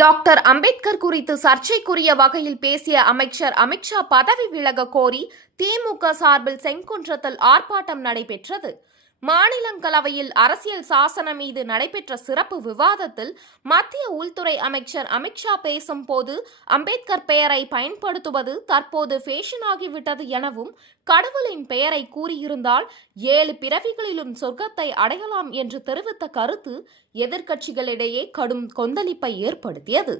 Doctor Ambedkar குறித்து சர்ச்சைக்குரிய வகையில் பேசிய அமைச்சர் அமித்ஷா பதவி விலக கோரி திமுக சார்பில் செங்குன்றத்தில் ஆர்ப்பாட்டம் நடைபெற்றது. மாநிலங்களவையில் அரசியல் சாசனம் மீது நடைபெற்ற சிறப்பு விவாதத்தில் மத்திய உள்துறை அமைச்சர் அமித்ஷா பேசும்போது அம்பேத்கர் பெயரை பயன்படுத்துவது தற்போது ஃபேஷனாகிவிட்டது எனவும், கடவுளின் பெயரை கூறியிருந்தால் 7 பிறவிகளிலும் சொர்க்கத்தை அடையலாம் என்று தெரிவித்த கருத்து எதிர்க்கட்சிகளிடையே கடும் கொந்தளிப்பை ஏற்படுத்தியது.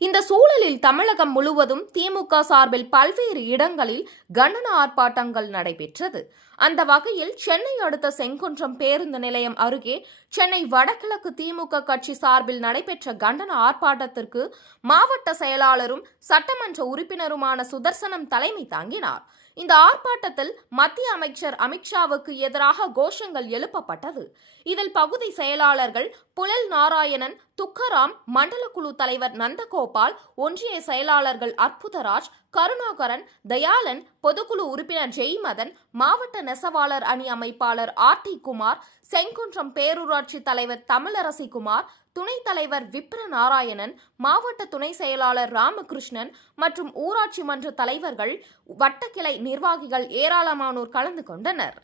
இந்த சூழலில் தமிழகம் முழுவதும் திமுக சார்பில் பல்வேறு இடங்களில் கண்டன ஆர்ப்பாட்டங்கள் நடைபெற்றது. அந்த வகையில் சென்னை அடுத்த செங்குன்றம் பேருந்து நிலையம் அருகே சென்னை வடகிழக்கு திமுக கட்சி சார்பில் நடைபெற்ற கண்டன ஆர்ப்பாட்டத்திற்கு மாவட்ட செயலாளரும் சட்டமன்ற உறுப்பினருமான சுதர்சனம் தலைமை தாங்கினார். இந்த ஆர்ப்பாட்டத்தில் மத்திய அமைச்சர் அமித்ஷாவுக்கு எதிராக கோஷங்கள் எழுப்பப்பட்டது. இதில் பகுதி செயலாளர்கள் புழல் நாராயணன், துக்கராம், மண்டல குழு தலைவர் நந்தகோபால், ஒன்றிய செயலாளர்கள் அற்புதராஜ், கருணாகரன், தயாளன், பொதுக்குழு உறுப்பினர் ஜெய்மதன், மாவட்ட நெசவாளர் அணி அமைப்பாளர் ஆர்.டி. குமார், செங்குன்றம் பேரூராட்சி தலைவர் தமிழரசிகுமார், துணைத் தலைவர் விப்ர நாராயணன், மாவட்ட துணை செயலாளர் ராமகிருஷ்ணன் மற்றும் ஊராட்சி மன்ற தலைவர்கள், வட்டக்கிளை நிர்வாகிகள் ஏராளமானோர் கலந்து கொண்டனர்.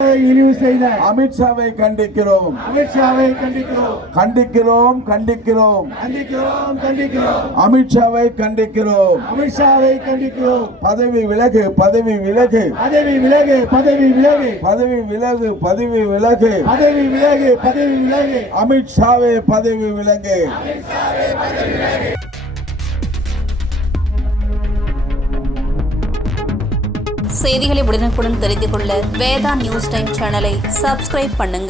அமித்ஷாவை கண்டிக்கிறோம், அமித்ஷாவை கண்டிக்கிறோம், கண்டிக்கிறோம், கண்டிக்கிறோம், கண்டிக்கிறோம், கண்டிக்கிறோம், அமித்ஷாவை கண்டிக்கிறோம், அமித்ஷாவை கண்டிக்கிறோம். பதவி விலகு, பதவி விலகு, பதவி விலகு, பதவி விலகு, பதவி விலகு, பதவி விலகு, பதவி விலகு, பதவி விலகு, அமித்ஷாவை பதவி விலகு. செய்திகளை உடனுக்குடன் தெரிந்து கொள்ள வேதா நியூஸ் டைம் சேனலை சப்ஸ்கிரைப் பண்ணுங்க.